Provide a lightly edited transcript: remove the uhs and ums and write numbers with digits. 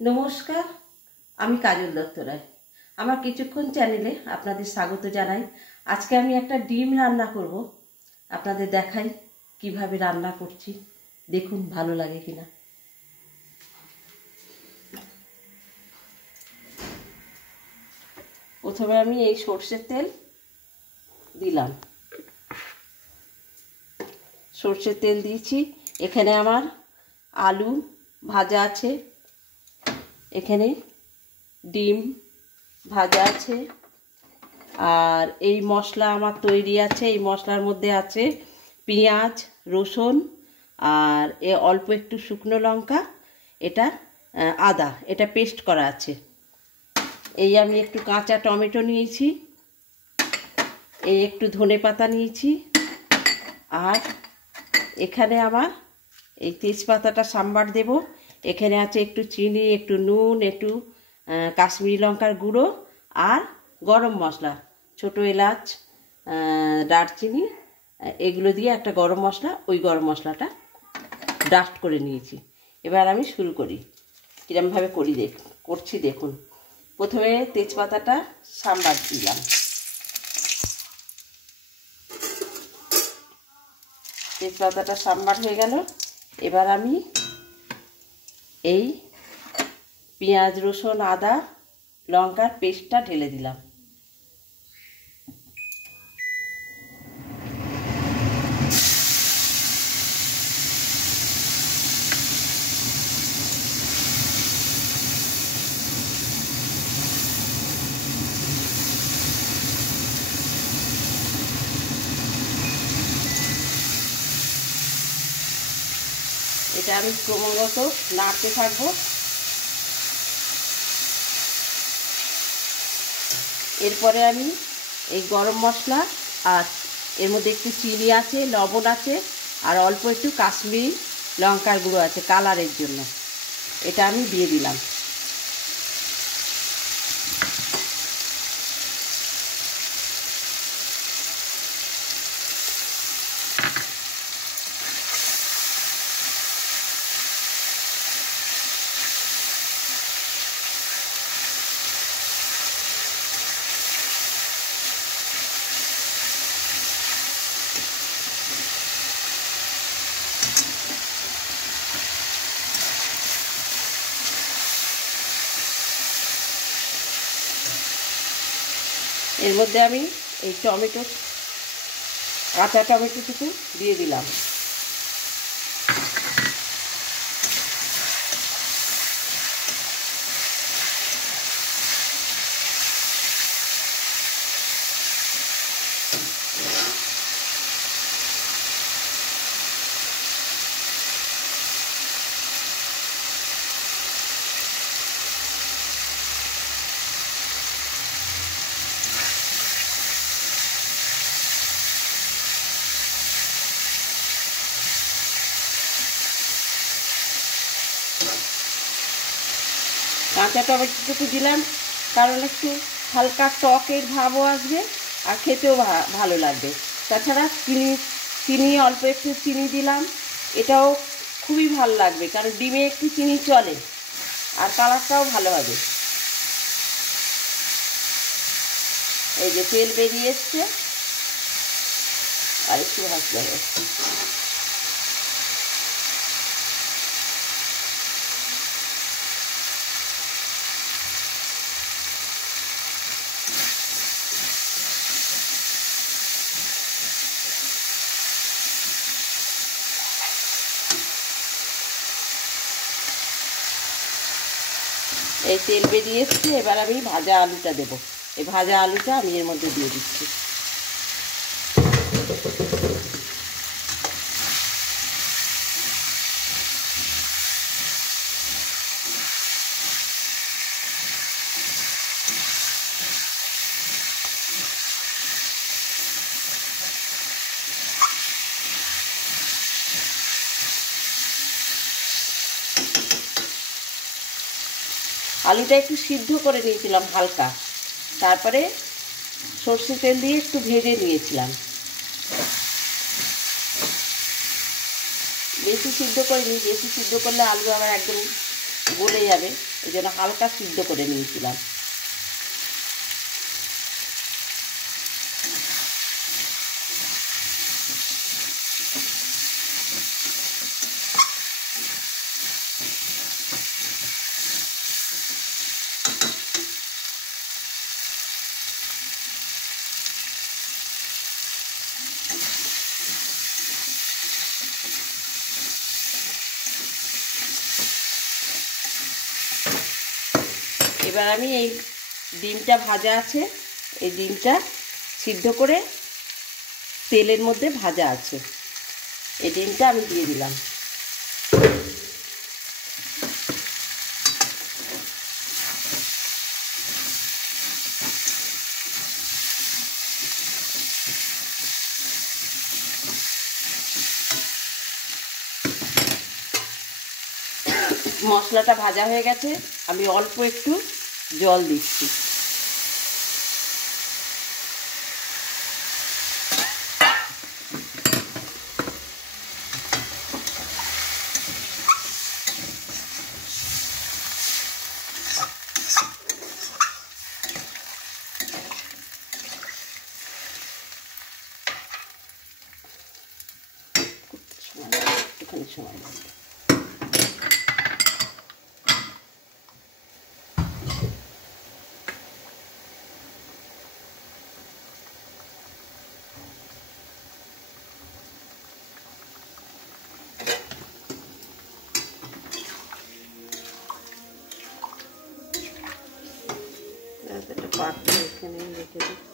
নমস্কার, আমি কাজল দত্ত রায়। আমার কিছুক্ষণ চ্যানেলে আপনাদের স্বাগত জানাই। আজকে আমি একটা ডিম রান্না করব, আপনাদের দেখাই কিভাবে রান্না করছি, দেখুন ভালো লাগে কিনা। প্রথমে আমি এই সর্ষের তেল দিলাম, সর্ষের তেল দিয়েছি। এখানে আমার আলু ভাজা আছে, এখানে ডিম ভাজা আছে, আর এই মশলা আমার তৈরি আছে। এই মশলার মধ্যে আছে পেঁয়াজ, রসুন, আর অল্প একটু শুকনো লঙ্কা, এটা আদা, এটা পেস্ট করা আছে। এই আমি একটু কাঁচা টমেটো নিয়েছি, এই একটু ধনেপাতা নিয়েছি, আর এখানে আমার এই তেজপাতাটা সাম্বার দেব। এখানে আছে একটু চিনি, একটু নুন, একটু কাশ্মীরি লঙ্কার গুঁড়ো, আর গরম মশলা, ছোটো এলাচ, দারচিনি, এগুলো দিয়ে একটা গরম মশলা, ওই গরম মশলাটা ডাস্ট করে নিয়েছি। এবার আমি শুরু করি, কীরকমভাবে করছি দেখুন। প্রথমে তেজপাতাটা সাম্বার দিলাম, তেজপাতাটা সাম্বার হয়ে গেল। এবার আমি এই পেঁয়াজ, রসুন, আদা, লঙ্কার পেস্টটা ঢেলে দিলাম। এটা আমি ক্রমাগত নাড়তে থাকবো। এরপরে আমি এই গরম মশলা, আর এর মধ্যে একটু চিনি আছে, লবণ আছে, আর অল্প একটু কাশ্মীরি লঙ্কার গুঁড়ো আছে কালারের জন্য, এটা আমি দিয়ে দিলাম। এর মধ্যে আমি এই কাঁচা টমেটোটুকু দিয়ে দিলাম। কাঁচা টমেটোটুকু দিলাম কারণ একটু হালকা টকের ভাবও আসবে, আর খেতেও ভালো লাগবে। তাছাড়া চিনি অল্প একটু চিনি দিলাম, এটাও খুবই ভালো লাগবে, কারণ ডিমে একটু চিনি চলে, আর কালারটাও ভালো হবে। এই যে তেল বেরিয়ে এসছে, আর একটু ভাজতে হবে। এই তেল বেরিয়ে এসছে, এবার আমি ভাজা আলুটা দেবো। এই ভাজা আলুটা আমি এর মধ্যে দিয়ে দিচ্ছি। আলুটা একটু সিদ্ধ করে নিয়েছিলাম হালকা, তারপরে সর্ষে তেল দিয়ে একটু ভেজে নিয়েছিলাম। বেশি সিদ্ধ করিনি, বেশি সিদ্ধ করলে আলু আমার একদম গলে যাবে, এই জন্য হালকা সিদ্ধ করে নিয়েছিলাম। এবার আমি এই ডিমটা ভাজা আছে, এই ডিমটা সিদ্ধ করে তেলের মধ্যে ভাজা আছে, এই ডিমটা আমি দিয়ে দিলাম। মশলাটা ভাজা হয়ে গেছে, আমি অল্প একটু জল দিচ্ছি। একটুখানি সময় লাগবে। একটা পাত্র এখানে রেখে দিই।